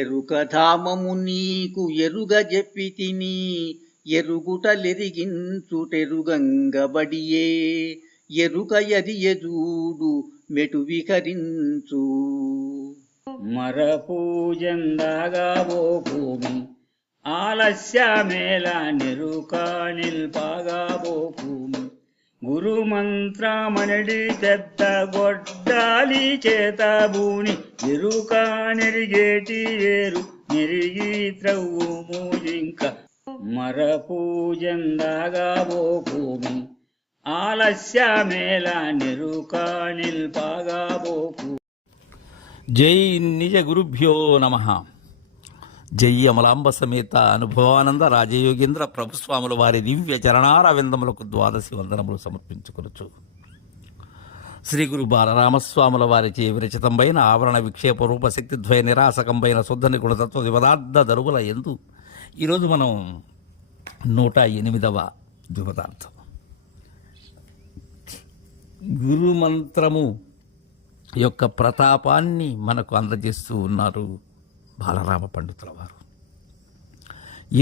ఎరుకధామము నీకు ఎరుగ చెప్పి తిని ఎరుగుటలెరిగించుటెరుగంగబడియే ఎరుక ఎదియజూడు మెటు విహరించు మరపూజందాగా ఓ భూమి ఆలస్యమేళ నెరుక నిల్పగా ఓ భూమి గురుమంత్రమనడి పెద్ద గొడ్డాలి చేత భూని ఎరుక నెరిగేటి వేరు నెరిగి త్రవ్వుము ఇంక మరపూజందాగా ఓ భూమి ఆలస్యమేళ నెరుక నిల్పగా ఓ భూమి. జై నిజ గురుభ్యో నమ. జై అమలాంబ సమేత అనుభవానంద రాజయోగేంద్ర ప్రభుస్వాముల వారి దివ్య చరణార విందములకు ద్వాదశి వందనములు సమర్పించుకొనొచ్చు. శ్రీ గురు బాలరామస్వాముల వారిచే విరచితంబైన ఆవరణ విక్షేప రూపశక్తి ద్వయ నిరాసకంబైన శుద్ధ నిగుణ తత్వ విపదార్థ దరువుల ఎందు ఈరోజు మనం 108వ ద్విపదార్థం గురుమంత్రము యొక్క ప్రతాపాన్ని మనకు అందజేస్తూ ఉన్నారు బాలరామ పండితుల వారు.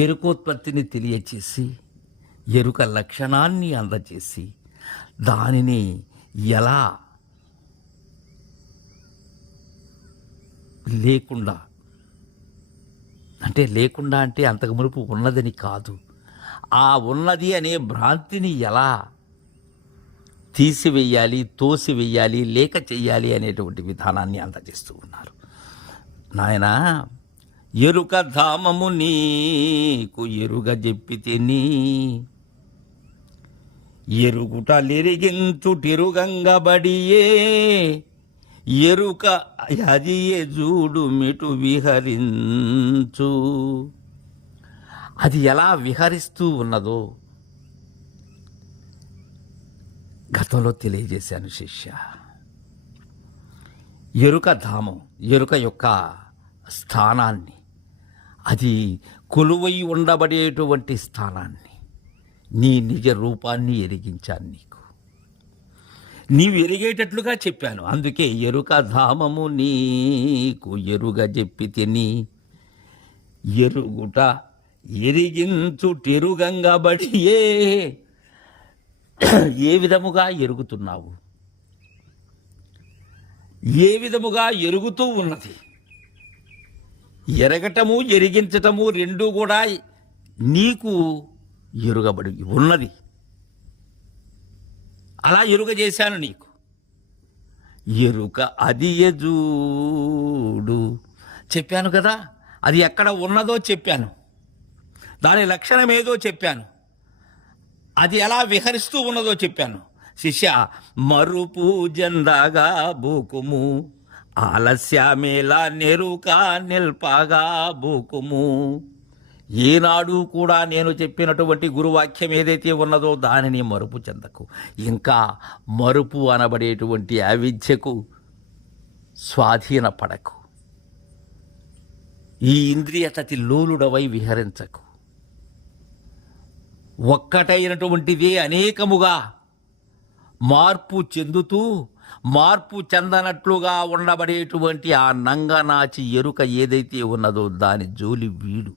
ఎరుకోత్పత్తిని తెలియచేసి ఎరుక లక్షణాన్ని అందజేసి దానిని ఎలా లేకుండా అంటే అంతకు మునుపు ఉన్నదని కాదు, ఆ ఉన్నది అనే భ్రాంతిని ఎలా తీసివేయాలి, తోసివేయాలి, లేక చెయ్యాలి అనేటువంటి విధానాన్ని అందజేస్తూ ఉన్నారు. నాయనా, ఎరుక ధామము నీకు ఎరుగ చెప్పితిని ఎరుగుటలెరిగించుటెరుగంగబడియే ఎరుక అదియే జూడు మిటు విహరించు. అది ఎలా విహరిస్తూ ఉన్నదో గతంలో తెలియజేశాను శిష్య. ఎరుక ధామం, ఎరుక యొక్క స్థానాన్ని, అది కొలువై ఉండబడేటువంటి స్థానాన్ని, నీ నిజ రూపాన్ని ఎరిగించాను నీకు. నీవు ఎరిగేటట్లుగా చెప్పాను. అందుకే ఎరుక ధామము నీకు ఎరుగ చెప్పి తిని ఎరుగుట ఎరిగించుటెరుగంగబడియే. ఏ విధముగా ఎరుగుతున్నావు, ఏ విధముగా ఎరుగుతూ ఉన్నది. ఎరగటము ఎరిగించటము రెండూ కూడా నీకు ఎరుగబడి ఉన్నది. అలా ఎరుగ చేశాను నీకు. ఎరుక అది ఎజూడు చెప్పాను కదా, అది ఎక్కడ ఉన్నదో చెప్పాను, దాని లక్షణం ఏదో చెప్పాను, అది ఎలా విహరిస్తూ ఉన్నదో చెప్పాను. శిష్య, మరుపు జందాగా బూకుము ఆలస్యమేలా నెరుక నిల్పగా బూకుము. ఏనాడు కూడా నేను చెప్పినటువంటి గురువాక్యం ఏదైతే ఉన్నదో దానిని మరుపు చెందకు. ఇంకా మరుపు అనబడేటువంటి అవిద్యకు స్వాధీనపడకు. ఈ ఇంద్రియతతి లోలుడవై విహరించకు. ఒక్కటైనటువంటిది అనేకముగా మార్పు చెందుతూ మార్పు చెందనట్లుగా ఉండబడేటువంటి ఆ నంగనాచి ఎరుక ఏదైతే ఉన్నదో దాని జోలి వీడు.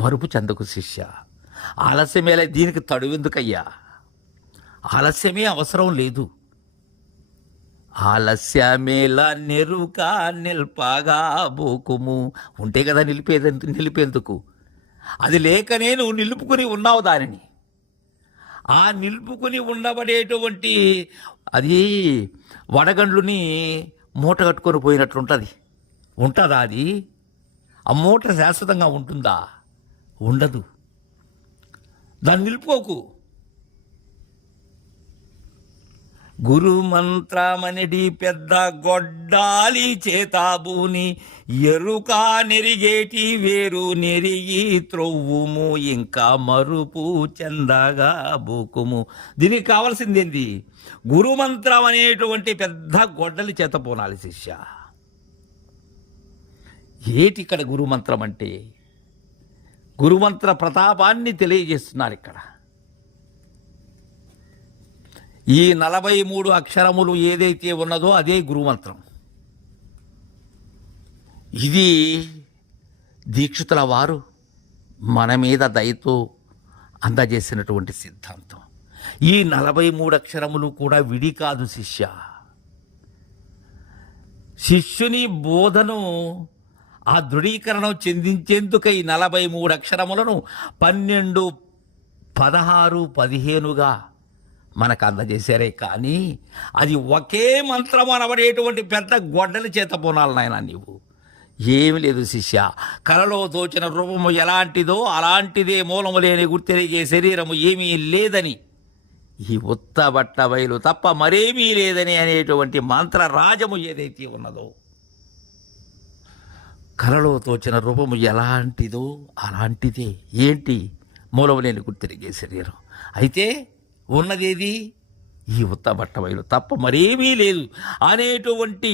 మరుపు చెందకు శిష్య. ఆలస్యమేలా, దీనికి తడువెందుకయ్యా? ఆలస్యమే అవసరం లేదు. ఆలస్యమేలా నెరుక నిల్పగా బోకుము. ఉంటే కదా నిలిపేందుకు. అది లేకనే నువ్వు నిలుపుకుని ఉన్నావు దానిని. ఆ నిలుపుకుని ఉండబడేటువంటి అది వడగండ్లుని మూట కట్టుకొని పోయినట్లుంటుంది. ఉంటుందా అది? ఆ మూట శాశ్వతంగా ఉంటుందా? ఉండదు. దాన్ని నిలుపుకోకు. గురుమంత్రమనిడి పెద్ద గొడ్డాలి చేతాబూని ఎరుక నెరిగేటి వేరు నెరిగి త్రొవ్వుము ఇంకా మరుపు చెందగా బూకుము. దీనికి కావాల్సిందేంది? గురుమంత్రం అనేటువంటి పెద్ద గొడ్డలి చేత పోనాలి శిష్య. ఏటి ఇక్కడ గురుమంత్రం అంటే? గురుమంత్ర ప్రతాపాన్ని తెలియజేస్తున్నారు ఇక్కడ. ఈ 43 అక్షరములు ఏదైతే ఉన్నదో అదే గురుమంత్రం. ఇది దీక్షితుల వారు మన మీద దయతో అందజేసినటువంటి సిద్ధాంతం. ఈ 43 అక్షరములు కూడా విడి కాదు శిష్య. శిష్యుని బోధను ఆ దృఢీకరణం చెందించేందుకై 43 అక్షరములను 12, 16, 15గా మనకు అందజేశారే. కానీ అది ఒకే మంత్రం అనబడేటువంటి పెద్ద గొడ్డలి చేత పోనాలి నాయన నీవు. ఏమి లేదు శిష్య, కలలో తోచిన రూపము ఎలాంటిదో అలాంటిదే, మూలము లేని గుర్తెరిగే శరీరము ఏమీ లేదని, ఈ ఉత్త బట్ట బయలు తప్ప మరేమీ లేదని అనేటువంటి మంత్రరాజము ఏదైతే ఉన్నదో, కలలో తోచిన రూపము ఎలాంటిదో అలాంటిదే. ఏంటి? మూలము లేని గుర్తెరిగే శరీరం. అయితే ఉన్నదేది? ఈ ఉత్త బట్ట బయలు తప్ప మరేమీ లేదు అనేటువంటి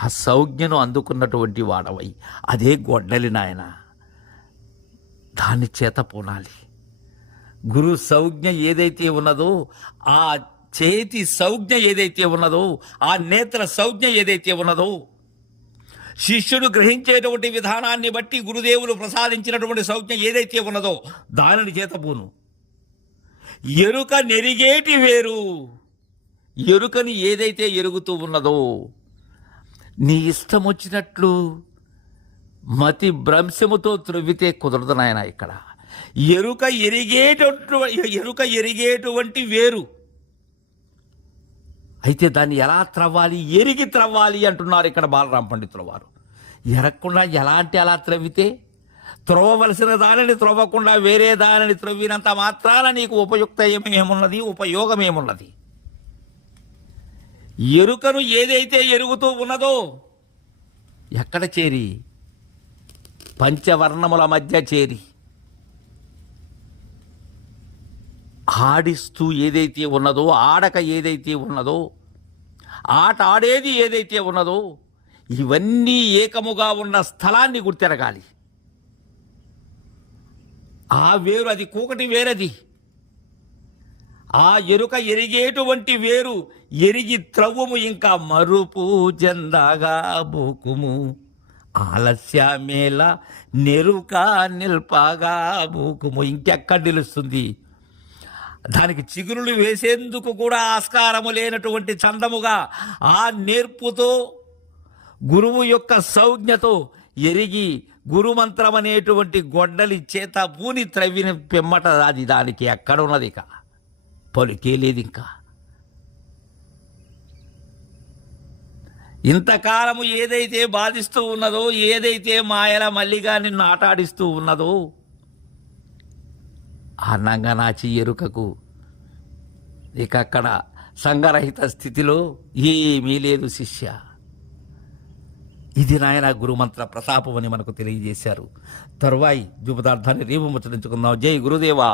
ఆ సంజ్ఞను అందుకున్నటువంటి వాడవై, అదే గొడ్డలి నాయన, దాన్ని చేత పోనాలి. గురు సంజ్ఞ ఏదైతే ఉన్నదో, ఆ చేతి సంజ్ఞ ఏదైతే ఉన్నదో, ఆ నేత్ర సంజ్ఞ ఏదైతే ఉన్నదో, శిష్యుడు గ్రహించేటువంటి విధానాన్ని బట్టి గురుదేవులు ప్రసాదించినటువంటి సంజ్ఞ ఏదైతే ఉన్నదో దానిని చేతపోను. ఎరుక నెరిగేటి వేరు. ఎరుకని ఏదైతే ఎరుగుతూ ఉన్నదో, నీ ఇష్టం వచ్చినట్లు మతి భ్రంశముతో త్రవ్వితే కుదరదు నాయన. ఇక్కడ ఎరుక ఎరిగేటువంటి వేరు. అయితే దాన్ని ఎలా త్రవ్వాలి? ఎరిగి త్రవ్వాలి అంటున్నారు ఇక్కడ బాలరామ పండితుల వారు. ఎరగకుండా ఎలా అంటే అలా త్రవ్వితే, త్రవ్వవలసిన దానిని త్రవ్వకుండా వేరే దానిని త్రవ్వినంత మాత్రాన నీకు ఉపయోగం ఏమున్నది? ఎరుకను ఏదైతే ఎరుగుతూ ఉన్నదో, ఎక్కడ చేరి? పంచవర్ణముల మధ్య చేరి ఆడిస్తూ ఏదైతే ఉన్నదో, ఆడక ఏదైతే ఉన్నదో, ఆట ఆడేది ఏదైతే ఉన్నదో, ఇవన్నీ ఏకముగా ఉన్న స్థలాన్ని గుర్తెరగాలి. ఆ వేరు, అది కూకటి వేరది. ఆ ఎరుక ఎరిగేటువంటి వేరు. ఎరిగి త్రవ్వుము ఇంకా మరుపు జందాగా బూకుము, ఆలస్యమేళ నెరుక నిల్పగా బూకుము. ఇంకెక్కడ నిలుస్తుంది? దానికి చిగురులు వేసేందుకు కూడా ఆస్కారము లేనటువంటి చందముగా ఆ నేర్పుతో, గురువు యొక్క సంజ్ఞతో ఎరిగి గురుమంత్రం అనేటువంటి గొడ్డలి చేత పూని త్రవ్విన పిమ్మట అది దానికి ఎక్కడున్నది? ఇక పలుకే లేదు. ఇంకా ఇంతకాలము ఏదైతే బాధిస్తూ ఉన్నదో, ఏదైతే మాయల మల్లిగా నిన్ను ఆటాడిస్తూ ఉన్నదో, ఆ నంగనాచి ఎరుకకు ఇక అక్కడ సంగరహిత స్థితిలో ఏమీ లేదు శిష్య. ఇది నాయన గురుమంత్ర ప్రతాపం అని మనకు తెలియజేశారు. తరువాయి ద్విపదార్థాన్ని రేపు ముచ్చరించుకుందాం. జై గురుదేవా.